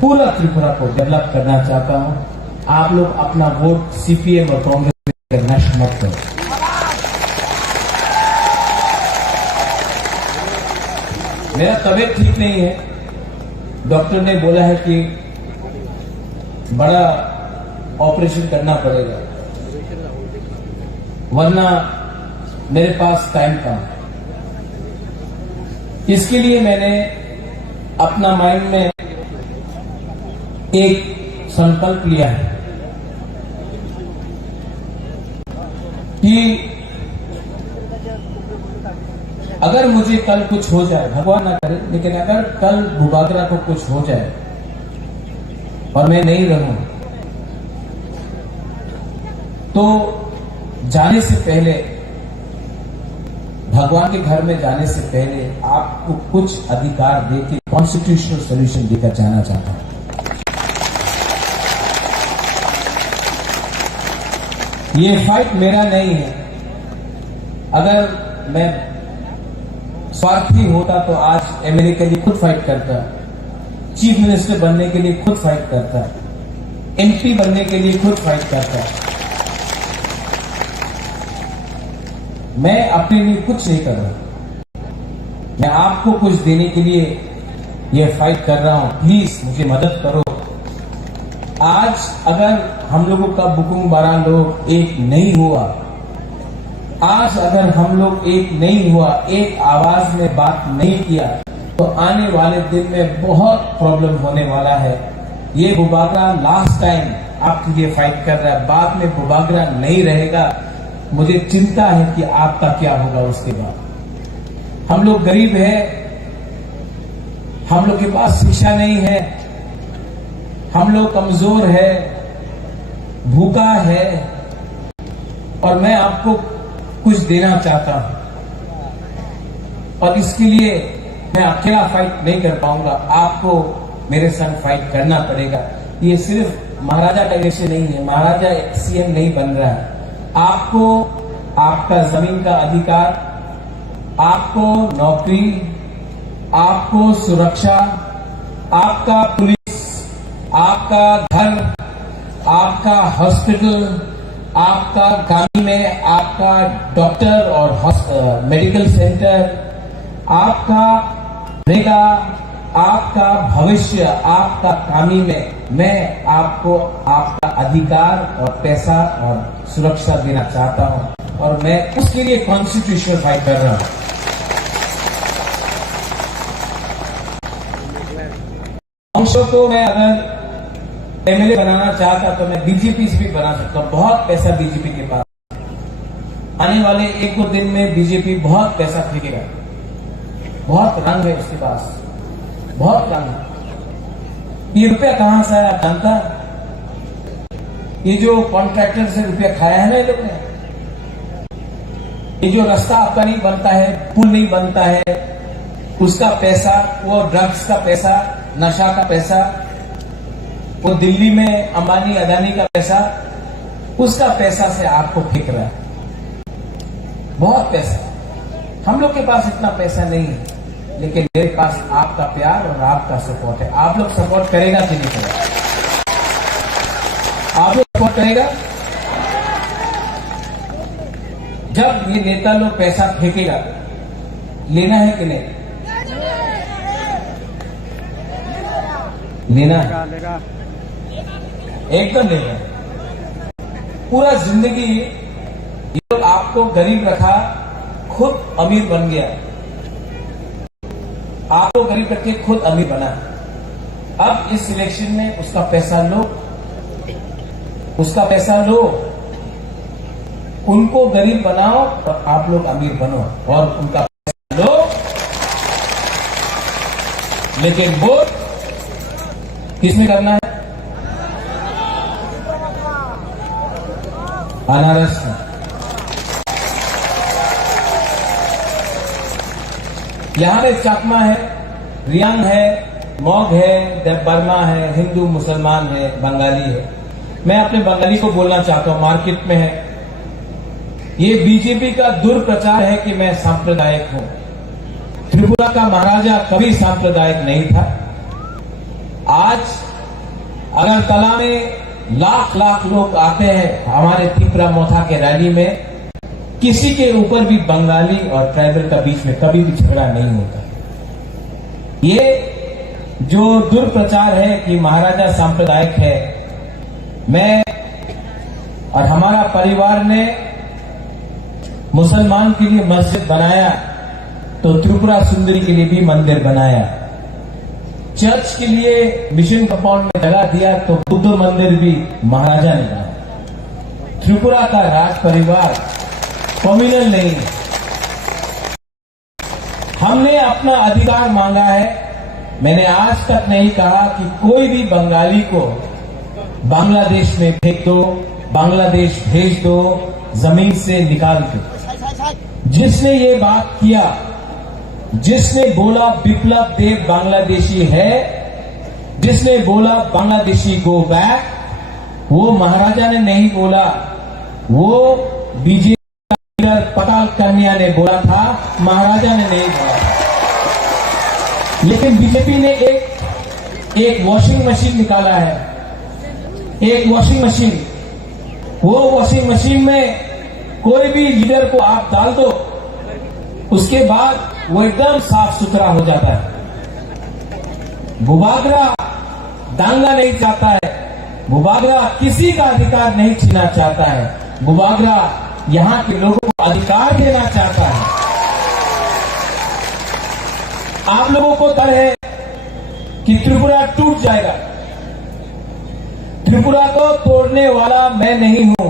पूरा त्रिपुरा को डेवलप करना चाहता हूं। आप लोग अपना वोट सीपीएम और कांग्रेस में नष्ट मत करो। मेरा तबीयत ठीक नहीं है, डॉक्टर ने बोला है कि बड़ा ऑपरेशन करना पड़ेगा, वरना मेरे पास टाइम कम है। इसके लिए मैंने अपना माइंड में एक संकल्प लिया है कि अगर मुझे कल कुछ हो जाए, भगवान ना करे, लेकिन अगर कल बुबागरा को कुछ हो जाए और मैं नहीं रहूं, तो जाने से पहले, भगवान के घर में जाने से पहले आपको कुछ अधिकार देके कॉन्स्टिट्यूशनल सोल्यूशन देकर जाना चाहता हूं। ये फाइट मेरा नहीं है। अगर मैं स्वार्थी होता तो आज एमएलए के लिए खुद फाइट करता, चीफ मिनिस्टर बनने के लिए खुद फाइट करता, एमपी बनने के लिए खुद फाइट करता। मैं अपने लिए कुछ नहीं कर रहा, मैं आपको कुछ देने के लिए यह फाइट कर रहा हूं। प्लीज मुझे मदद करो। आज अगर हम लोगों का बुकुंग बारा लोग एक नहीं हुआ, आज अगर हम लोग एक नहीं हुआ, एक आवाज में बात नहीं किया, तो आने वाले दिन में बहुत प्रॉब्लम होने वाला है। ये बुबागरा लास्ट टाइम आपके लिए फाइट कर रहा है, बाद में बुबागरा नहीं रहेगा। मुझे चिंता है कि आपका क्या होगा उसके बाद। हम लोग गरीब हैं, हम लोग के पास शिक्षा नहीं है, हम लोग कमजोर है, भूखा है, और मैं आपको कुछ देना चाहता हूं, और इसके लिए मैं अकेला फाइट नहीं कर पाऊंगा, आपको मेरे संग फाइट करना पड़ेगा। ये सिर्फ महाराजा का इलेक्शन नहीं है, महाराजा सीएम नहीं बन रहा है। आपको आपका जमीन का अधिकार, आपको नौकरी, आपको सुरक्षा, आपका पुलिस, आपका घर, आपका हॉस्पिटल, आपका गांव में आपका डॉक्टर और मेडिकल सेंटर, आपका रहेगा, आपका भविष्य, आपका कामी में मैं आपको आपका अधिकार और पैसा और सुरक्षा देना चाहता हूं, और मैं उसके लिए कॉन्स्टिट्यूशनल फाइट कर रहा हूं। अंशों को मैं अगर एमएलए बनाना चाहता तो मैं बीजेपी से भी बना सकता हूं। बहुत पैसा बीजेपी के पास, आने वाले एक दो दिन में बीजेपी बहुत पैसा फेंकेगा, बहुत रंग है उसके पास, बहुत रंग है। ये रुपया कहां से आया आप जानता? ये जो कॉन्ट्रैक्टर से रुपया खाया है ना ये लोग ने, ये जो रास्ता आपका नहीं बनता है, पुल नहीं बनता है, उसका पैसा, वो ड्रग्स का पैसा, नशा का पैसा, वो दिल्ली में अंबानी अदानी का पैसा, उसका पैसा से आपको फेंक रहा है। बहुत पैसा। हम लोग के पास इतना पैसा नहीं है, लेकिन मेरे पास आपका प्यार और आपका सपोर्ट है। आप लोग सपोर्ट करेगा कि नहीं करेगा? आप लोग सपोर्ट करेगा? जब ये नेता लोग पैसा फेंकेगा, लेना है कि नहीं? लेना है, एकदम लेना है। पूरा जिंदगी ये लोग आपको गरीब रखा, खुद अमीर बन गया। आपको गरीब रख के खुद अमीर बना। अब इस इलेक्शन में उसका पैसा लो, उसका पैसा लो, उनको गरीब बनाओ और आप लोग अमीर बनो, और उनका पैसा लो, लेकिन वोट किसमें करना है? अनारस में। यहां में चकमा है, रियांग है, मॉग है, देवबर्मा है, हिंदू मुसलमान है, बंगाली है। मैं अपने बंगाली को बोलना चाहता हूं, मार्केट में है। ये बीजेपी का दुर्प्रचार है कि मैं सांप्रदायिक हूं। त्रिपुरा का महाराजा कभी सांप्रदायिक नहीं था। आज अगरतला में लाख लाख लोग आते हैं हमारे त्रिपुरा मोथा के रैली में, किसी के ऊपर भी बंगाली और ट्राइबल का बीच में कभी भी झगड़ा नहीं होता। ये जो दुर्प्रचार है कि महाराजा सांप्रदायिक है, मैं और हमारा परिवार ने मुसलमान के लिए मस्जिद बनाया तो त्रिपुरा सुंदरी के लिए भी मंदिर बनाया। चर्च के लिए मिशन कंपाउंड में जगह दिया तो बुद्ध मंदिर भी महाराजा ने बनाया। त्रिपुरा का राज परिवार कम्युनल नहीं है। हमने अपना अधिकार मांगा है। मैंने आज तक नहीं कहा कि कोई भी बंगाली को बांग्लादेश में फेंक दो, बांग्लादेश भेज दो, जमीन से निकाल दो। जिसने ये बात किया, जिसने बोला विप्लव देव बांग्लादेशी है, जिसने बोला बांग्लादेशी गो बैक, वो महाराजा ने नहीं बोला, वो बीजेपी लीडर पताल कन्या ने बोला था, महाराजा ने नहीं बोला। लेकिन बीजेपी ने एक वॉशिंग मशीन निकाला है, एक वॉशिंग मशीन। वो वॉशिंग मशीन में कोई भी लीडर को आप डाल दो, उसके बाद वो एकदम साफ सुथरा हो जाता है। बुबागरा दांगा नहीं चाहता है, बुबागरा किसी का अधिकार नहीं छीनना चाहता है, बुबागरा यहां के लोगों को अधिकार देना चाहता है। आप लोगों को डर है कि त्रिपुरा टूट जाएगा। त्रिपुरा को तोड़ने वाला मैं नहीं हूं।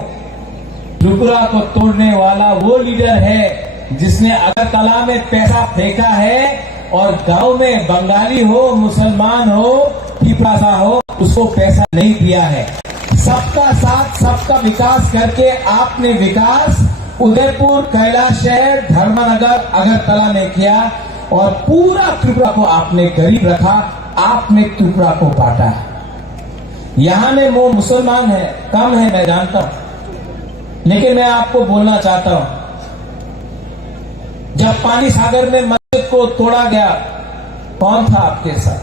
त्रिपुरा को तोड़ने वाला वो लीडर है जिसने अगरतला में पैसा फेंका है और गांव में बंगाली हो, मुसलमान हो, पिपरासा हो, उसको पैसा नहीं दिया है। सबका साथ सबका विकास करके आपने विकास उदयपुर, कैलाश शहर, धर्मनगर, अगरतला में किया और पूरा त्रिपुरा को आपने गरीब रखा। आपने त्रिपुरा को बांटा है। यहां में वो मुसलमान है, कम है, मैं जानता हूं, लेकिन मैं आपको बोलना चाहता हूं, जब पानी सागर में मस्जिद को तोड़ा गया, कौन था आपके साथ?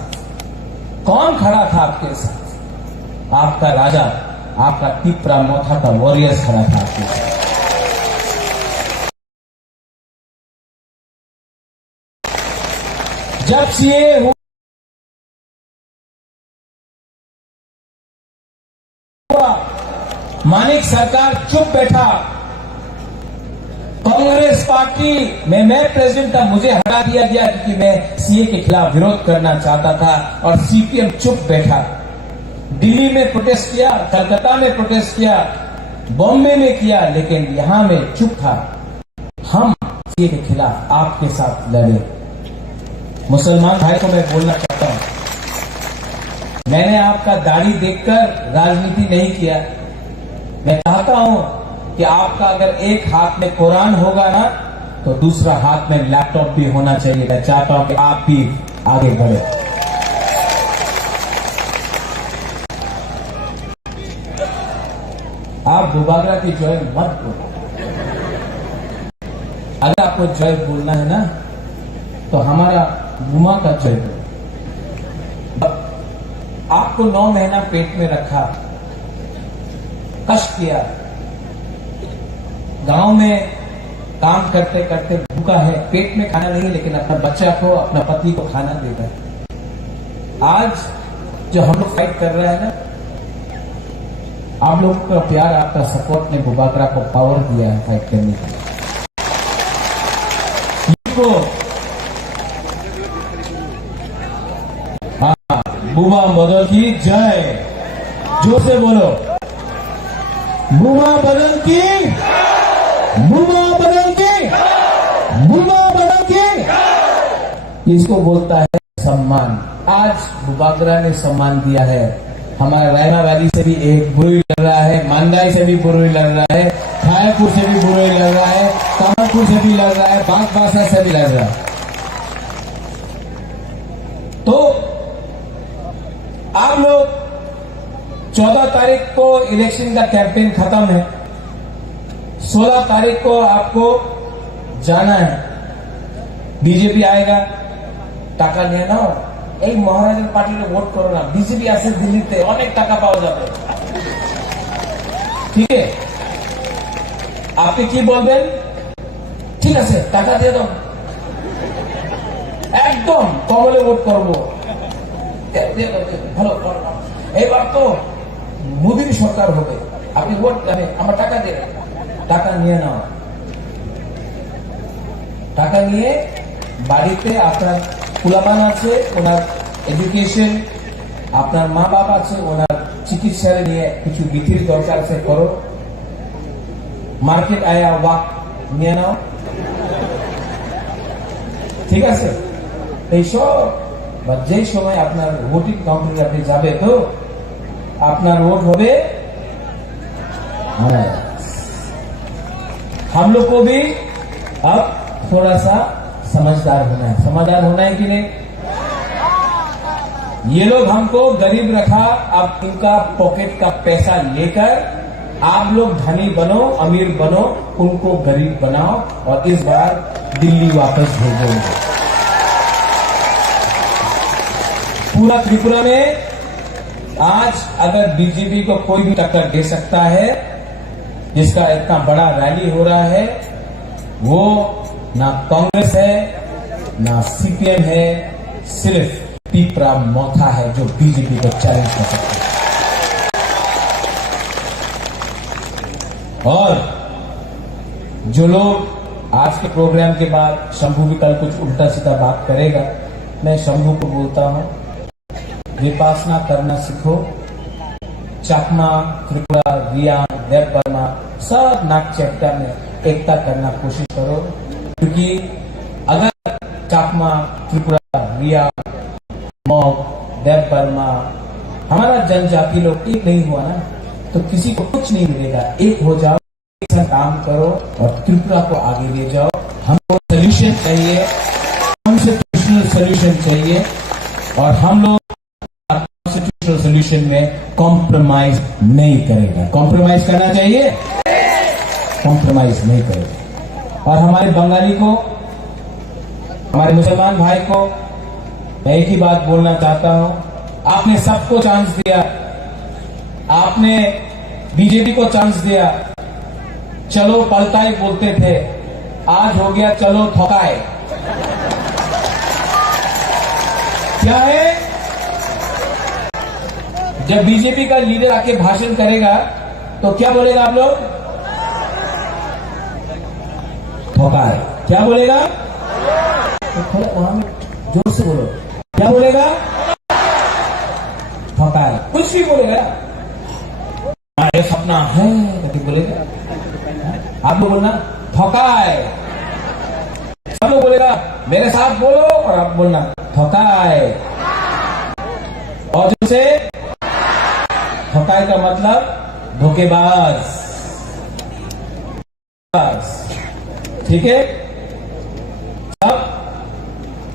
कौन खड़ा था आपके साथ? आपका राजा, आपका तिपरा मोथा का वॉरियर्स खड़ा था आपके साथ। जब सीए हुआ, मानिक सरकार चुप बैठा। कांग्रेस पार्टी में मैं प्रेसिडेंट था, मुझे हटा दिया गया क्योंकि मैं सीए के खिलाफ विरोध करना चाहता था और सीपीएम चुप बैठा। दिल्ली में प्रोटेस्ट किया, कलकत्ता में प्रोटेस्ट किया, बॉम्बे में किया, लेकिन यहां में चुप था। हम सीए के खिलाफ आपके साथ लड़े। मुसलमान भाई को मैं बोलना चाहता हूं, मैंने आपका दाढ़ी देखकर राजनीति नहीं किया। मैं चाहता हूं कि आपका अगर एक हाथ में कुरान होगा ना, तो दूसरा हाथ में लैपटॉप भी होना चाहिए। मैं चाहता हूं कि आप भी आगे बढ़े। आप बुबागरा की जय मत बोलो। अगर आपको जय बोलना है ना, तो हमारा गुमा का जय बोलो। आपको 9 महीना पेट में रखा, कष्ट किया, गांव में काम करते करते भूखा है, पेट में खाना नहीं, लेकिन अपना बच्चा को, अपना पति को खाना देता है। आज जो हम लोग फाइट कर रहे हैं ना, आप लोगों का प्यार, आपका सपोर्ट ने बुबागरा को पावर दिया है फाइट करने के लिए। हाँ, बुबा बदल की जय, जोर से बोलो, बुबा बदल की, बुबा बदल की, बुबा बदल की। इसको बोलता है सम्मान। आज बुबागरा ने सम्मान दिया है। हमारा रायना वैली से भी एक बुरुई लड़ रहा है, मांदाई से भी बुरुई लड़ रहा है, खायपुर से भी बुरुई लड़ रहा है, कामापुर से भी लड़ रहा है, बागबासा से भी लड़ रहा है। तो आप लोग 14 तारीख को इलेक्शन का कैंपेन खत्म है, 16 तारीख को आपको जाना है। बीजेपी आएगा, টাকা নিয়ে নাও, এই মহারাজের পার্টিকে ভোট করো না, বিজেপি আছে দিল্লিতে, অনেক টাকা পাওয়া যাবে। ঠিক আছে, আপনি কি বলবেন? ঠিক আছে, টাকা দিয়ে দাও, একদম কমলে ভোট করবো, ভালো। এবার তো মোদীর সরকার হবে, আপনি ভোট দেবেন, আমার টাকা দেন। টাকা নিয়ে নাও, টাকা নিয়ে বাড়িতে আপনার কুলাবান আছে, ওনার এডুকেশন, আপনার মা বাবা আছে, ওনার চিকিৎসার নিয়ে কিছু বিধির দরকার আছে, করো। মার্কেট আয়া ওয়াক নিয়ে নাও, ঠিক আছে। এইসব যে সময় আপনার ভোটিং কাউন্টারে আপনি যাবে, তো আপনার ভোট হবে। हम लोग को भी अब थोड़ा सा समझदार होना है। समझदार होना है कि नहीं? ये लोग हमको गरीब रखा, अब इनका पॉकेट का पैसा लेकर आप लोग धनी बनो, अमीर बनो, उनको गरीब बनाओ और इस बार दिल्ली वापस भेजोगे। पूरा त्रिपुरा में आज अगर बीजेपी को कोई भी टक्कर दे सकता है, जिसका इतना बड़ा रैली हो रहा है, वो ना कांग्रेस है ना सीपीएम है, सिर्फ तिपरा मोथा है जो बीजेपी को चैलेंज कर सकता है। और जो लोग आज के प्रोग्राम के बाद शंभू भी कल कुछ उल्टा सीधा बात करेगा, मैं शंभू को बोलता हूं, विपासना करना सीखो। चकमा, त्रिपुरा, रियांग, देव बर्मा, सब नाग चैप्टा में एकता करना कोशिश करो, क्योंकि अगर चकमा, त्रिपुरा, रियांग, मॉग, देव बर्मा, हमारा जनजाति लोग एक नहीं हुआ ना तो किसी को कुछ नहीं मिलेगा। एक हो जाओ, एक साथ काम करो और त्रिपुरा को आगे ले जाओ। हमको सोल्यूशन चाहिए, कॉन्स्टिट्यूशनल सोल्यूशन चाहिए और हम लोग कॉन्स्टिट्यूशनल सोल्यूशन में कॉम्प्रोमाइज नहीं करेगा। कॉम्प्रोमाइज करना चाहिए, कॉम्प्रोमाइज नहीं करेगा। और हमारे बंगाली को, हमारे मुसलमान भाई को मैं एक ही बात बोलना चाहता हूं, आपने सबको चांस दिया, आपने बीजेपी को चांस दिया, चलो पलटाई बोलते थे, आज हो गया चलो ठोकाए। क्या है, जब बीजेपी का लीडर आके भाषण करेगा तो क्या बोलेगा आप लोग? ठोकाए। क्या बोलेगा? तो थोड़ा वहां जोर से बोलो, क्या बोलेगा? ठोकाए। कुछ भी बोलेगा, ये सपना है करके बोलेगा। आप लोग बोलना ठोकाए, सब लोग बोलेगा, मेरे साथ बोलो और आप बोलना ठोकाए। और जो से ठोकाए का मतलब धोखेबाज, ठीक है। अब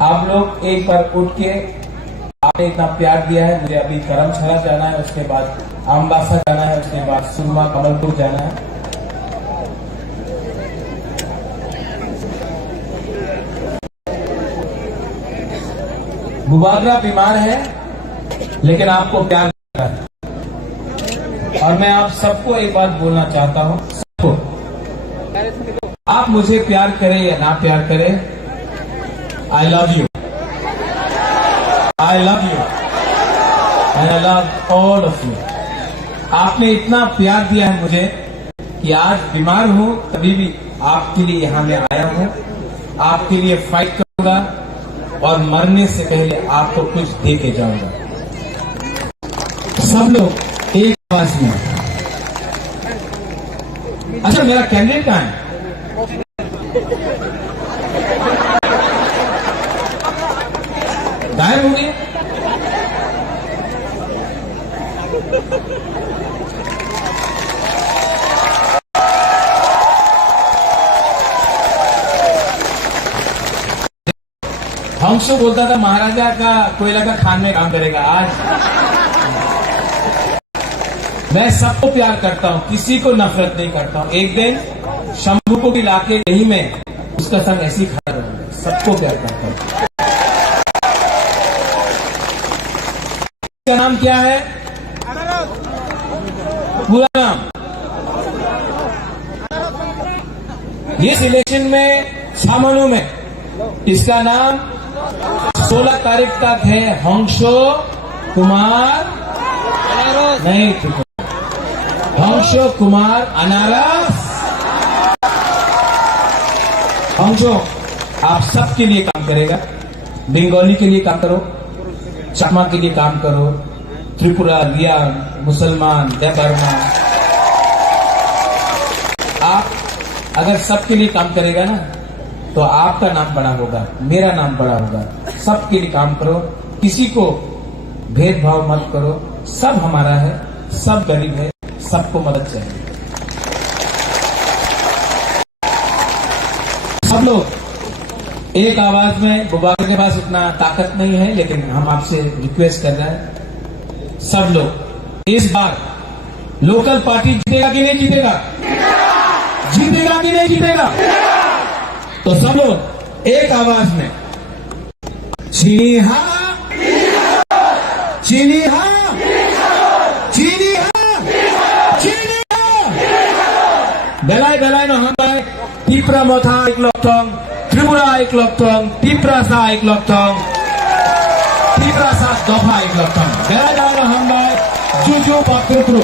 आप लोग एक बार उठ के, आपने इतना प्यार दिया है, मुझे अभी धर्मशाला जाना है, उसके बाद अम्बासा जाना है, उसके बाद सुरमा कमलपुर जाना है। बुबागरा बीमार है लेकिन आपको प्यार करता है और मैं आप सबको एक बात बोलना चाहता हूं, सबको, आप मुझे प्यार करें या ना प्यार करें, I love you, I love you and I love all of you. आपने इतना प्यार दिया है मुझे कि आज बीमार हूं तभी भी आपके लिए यहां मैं आया हूं, आपके लिए फाइट करूंगा और मरने से पहले आपको कुछ दे के जाऊंगा। सब लोग एक आवाज में। अच्छा, मेरा कैंडिडेट कहां है? गायब हो गए? हंसो बोलता था महाराजा का कोयला का खान में काम करेगा। आज मैं सबको प्यार करता हूं, किसी को नफरत नहीं करता हूं। एक दिन शंभू को भी लाके नहीं में उसका संग ऐसी खड़ा रहूंगा, सबको प्यार करता हूं। इसका नाम क्या है? पूरा नाम? ये इलेक्शन में छामनू में इसका नाम 16 तारीख तक है हंसो कुमार, नहीं हंसो कुमार अनारस। हंसो आप सबके लिए काम करेगा, बंगाली के लिए काम करो, चाकमा के लिए काम करो, त्रिपुरा, रिया, मुसलमान, देवबर्मा। आप अगर सबके लिए काम करेगा ना तो आपका नाम बड़ा होगा, मेरा नाम बड़ा होगा। सबके लिए काम करो, किसी को भेदभाव मत करो, सब हमारा है, सब गरीब है, सबको मदद चाहिए। सब लोग एक आवाज में, बुबाकर के पास इतना ताकत नहीं है लेकिन हम आपसे रिक्वेस्ट कर रहे हैं, सब लोग इस बार लोकल पार्टी जीतेगा कि नहीं जीतेगा? जीतेगा कि नहीं जीतेगा? तो सब लोग एक आवाज में चीनी हाँ, चीनी हाँ, चीनी हाँ, चीनी हाँ। बेलाई बेलाई न हमलाई त्रिपुरा मथा एक लक्टङ, त्रिपुरा एक लक्टङ, त्रिपुरा सा एक लक्टङ, त्रिपुरा सा दफा एक लक्टङ। बेलाई बेलाई न हमलाई जुजु पत्रुपुरु।